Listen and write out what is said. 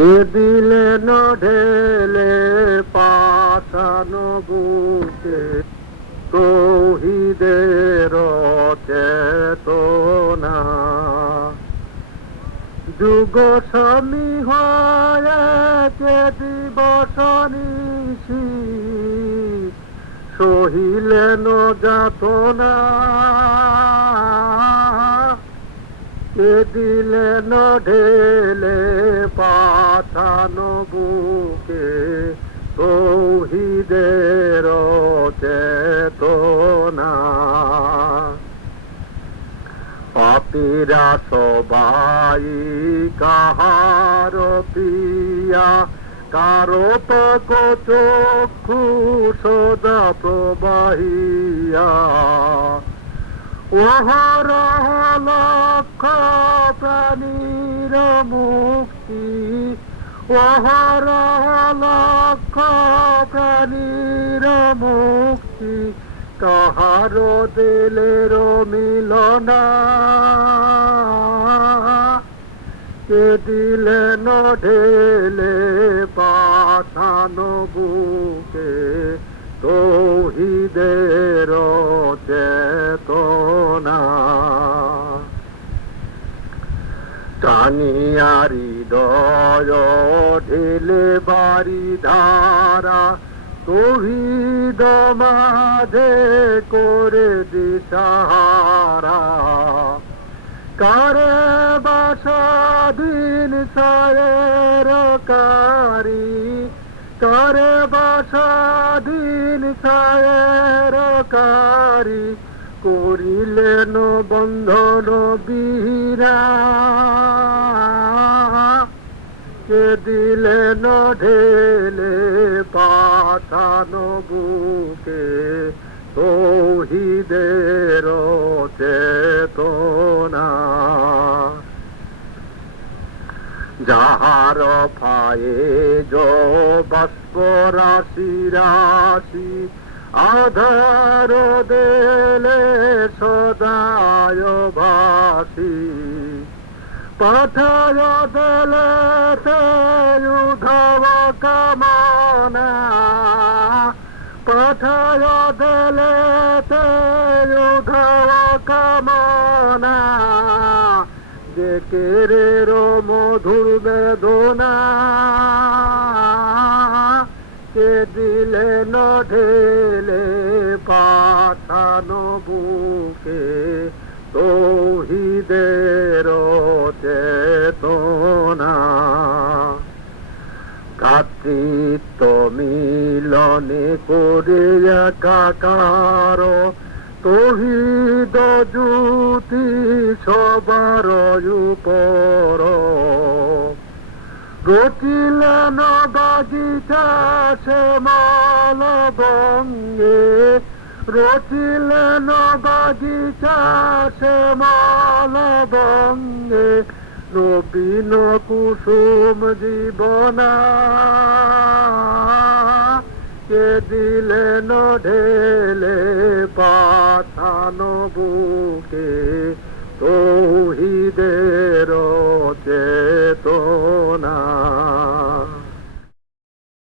কে দিলেন ঢেলে পাশানো বুকে তৌহিদের চেতনা, যুগ স্বামী হয় কে দিবস নিশি সহিলেন যাতনা, কে দিলেন ঢেলে পাঠানো বুকে তৌহিদের চেতনা। পাপীরা সবাই কাহার পিয়া, কারো পাক চক্ষু সদা প্রবাহিয়া, ওহরহ লক্ষ প্রাণীর মুক্তি, ওহরহ লক্ষ প্রাণীর মুক্তি, কাহার দিলের মিলনা, কে দিলেন ঢেলে পাঠানো বুকে তৌহিদের চেতনা। টানিয়া হৃদয় ঢেলে বাড়ি ধারা, তৌহিদ মাঝে করে দিশাহারা, কারে বাসাদিন সায়ের কারি, কারে বাসাদিন সায়ের কারি, করিলেন বন্ধন বীরা, কে দিলেন ঢেলে পাঠানো বুকে তৌহিদের চেতনা। যাহার ফায়ে বাষ্প রাশি রাশি, আধার দেলে সদায় ভাসি, পাঠায় দেলে উদ্ধব কামনা, পাঠায় দেলে উদ্ধব কামনা, যে কেরের মধুর বেদনা, কে দিলেন ঢেলে পাঠানো বুকে তৌহিদের চেতনা। ভ্রাতৃত্ব মিলনে করে একাকার, তৌহিদ জ্যোতি সবার উপর, রটিলেন বাগিচা শ্যামল বঙ্গে, রটিলেন বাগিচা শ্যামল বঙ্গে, নবীন কুসুম জীবনা, কে দিলেন ঢেলে পাঠানো বুকে তৌহিদের চেতনা।